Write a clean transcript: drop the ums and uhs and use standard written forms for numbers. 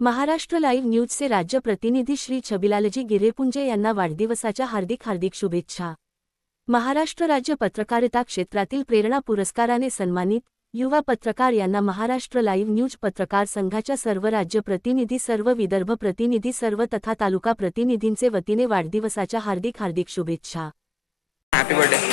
Maharashtra live न्यूजचे राज्य प्रतिनिधी श्री छबिलालजी गिरेपुंजे यांना वाढदिवसाच्या हार्दिक शुभेच्छा। महाराष्ट्र राज्य पत्रकारिता क्षेत्रातील प्रेरणा पुरस्काराने सन्मानित युवा पत्रकार यांना महाराष्ट्र लाईव्ह न्यूज पत्रकार संघाच्या सर्व राज्य प्रतिनिधी, सर्व विदर्भ प्रतिनिधी, सर्व तथा तालुका प्रतिनिधींचे वतीने वाढदिवसाच्या हार्दिक शुभेच्छा। Happy birthday.